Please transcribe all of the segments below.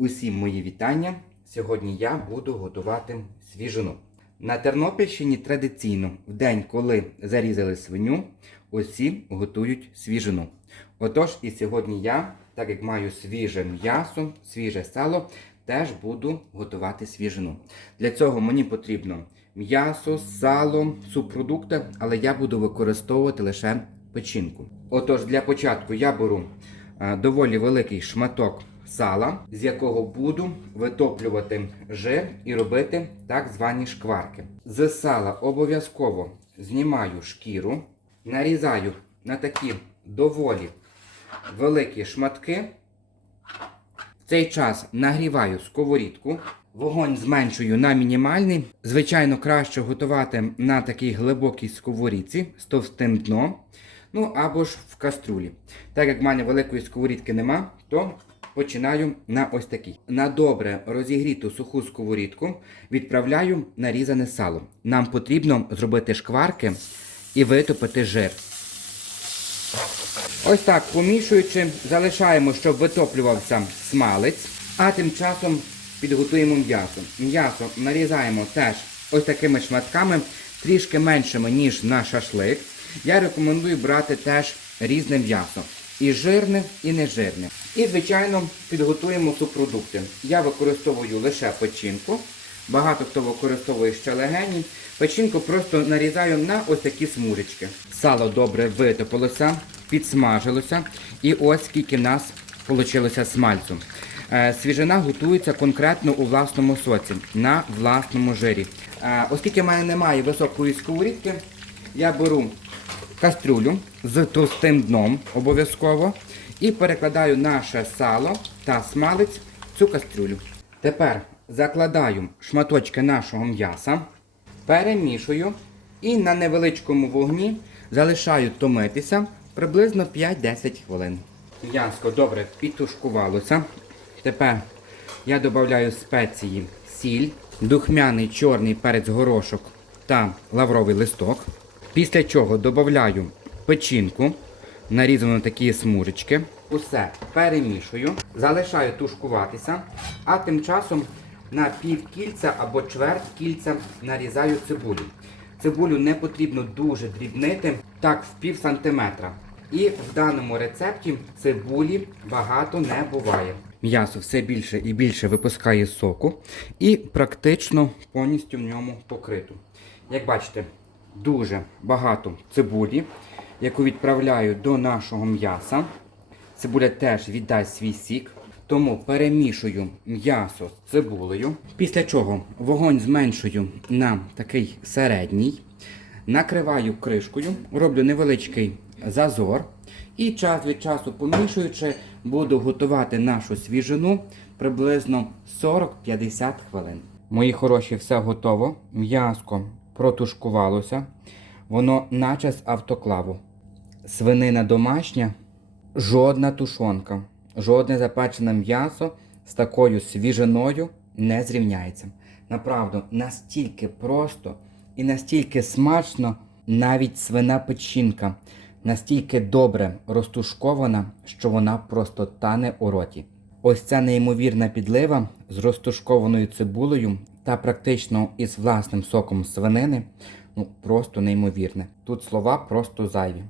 Усім мої вітання. Сьогодні я буду готувати свіжину. На Тернопільщині традиційно, в день, коли зарізали свиню, усі готують свіжину. Отож, і сьогодні я, так як маю свіже м'ясо, свіже сало, теж буду готувати свіжину. Для цього мені потрібно м'ясо, сало, субпродукти, але я буду використовувати лише печінку. Отож, для початку я беру е, доволі великий шматок сала, з якого буду витоплювати жир і робити так звані шкварки. З сала обов'язково знімаю шкіру, нарізаю на такі доволі великі шматки. В цей час нагріваю сковорідку. Вогонь зменшую на мінімальний. Звичайно, краще готувати на такій глибокій сковорідці з товстим дном. Ну або ж в каструлі. Так як в мене великої сковорідки нема, то починаю на ось такій. На добре розігріту суху сковорідку відправляю нарізане сало. Нам потрібно зробити шкварки і витопити жир. Ось так, помішуючи, залишаємо, щоб витоплювався смалець, а тим часом підготуємо м'ясо. М'ясо нарізаємо теж ось такими шматками, трішки меншими, ніж на шашлик. Я рекомендую брати теж різне м'ясо. І жирне, і нежирне. І, звичайно, підготуємо субпродукти. Я використовую лише печінку. Багато хто використовує ще легені. Печінку просто нарізаю на ось такі смужечки. Сало добре витопилося, підсмажилося. І ось скільки нас вийшло смальцю. Е, Свіжина готується конкретно у власному соці, на власному жирі. Е, Оскільки в мене немає високої сковорідки, я беру кастрюлю з товстим дном обов'язково і перекладаю наше сало та смалець в цю кастрюлю. Тепер закладаю шматочки нашого м'яса, перемішую і на невеличкому вогні залишаю томитися приблизно 5-10 хвилин. М'яско добре підтушкувалося. Тепер я додаю спеції сіль, духмяний чорний перець горошок та лавровий листок. Після чого додаю печінку, нарізану на такі смужечки. Усе перемішую, залишаю тушкуватися, а тим часом на пів кільця або чверть кільця нарізаю цибулю. Цибулю не потрібно дуже дрібнити, так в пів сантиметра. І в даному рецепті цибулі багато не буває. М'ясо все більше і більше випускає соку і практично повністю в ньому покрито. Як бачите, дуже багато цибулі, яку відправляю до нашого м'яса. Цибуля теж віддасть свій сік. Тому перемішую м'ясо з цибулею. Після чого вогонь зменшую на такий середній. Накриваю кришкою, роблю невеличкий зазор. І час від часу помішуючи, буду готувати нашу свіжину приблизно 40-50 хвилин. Мої хороші, все готово. М'яско протушкувалося. Воно наче з автоклаву. Свинина домашня, жодна тушонка, жодне запечене м'ясо з такою свіжиною не зрівняється. Направду, настільки просто і настільки смачно навіть свина печінка, настільки добре розтушкована, що вона просто тане у роті. Ось ця неймовірна підлива з розтушкованою цибулею та практично із власним соком свинини. Ну, просто неймовірне. Тут слова просто зайві.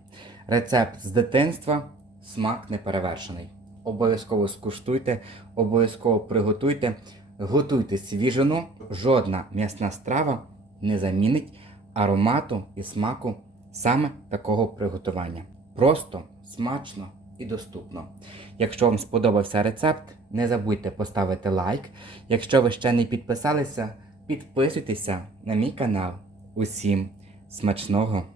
Рецепт з дитинства, смак неперевершений. Обов'язково скуштуйте, обов'язково приготуйте, готуйте свіжину. Жодна м'ясна страва не замінить аромату і смаку саме такого приготування. Просто, смачно і доступно. Якщо вам сподобався рецепт, не забудьте поставити лайк. Якщо ви ще не підписалися, підписуйтеся на мій канал. Усім смачного!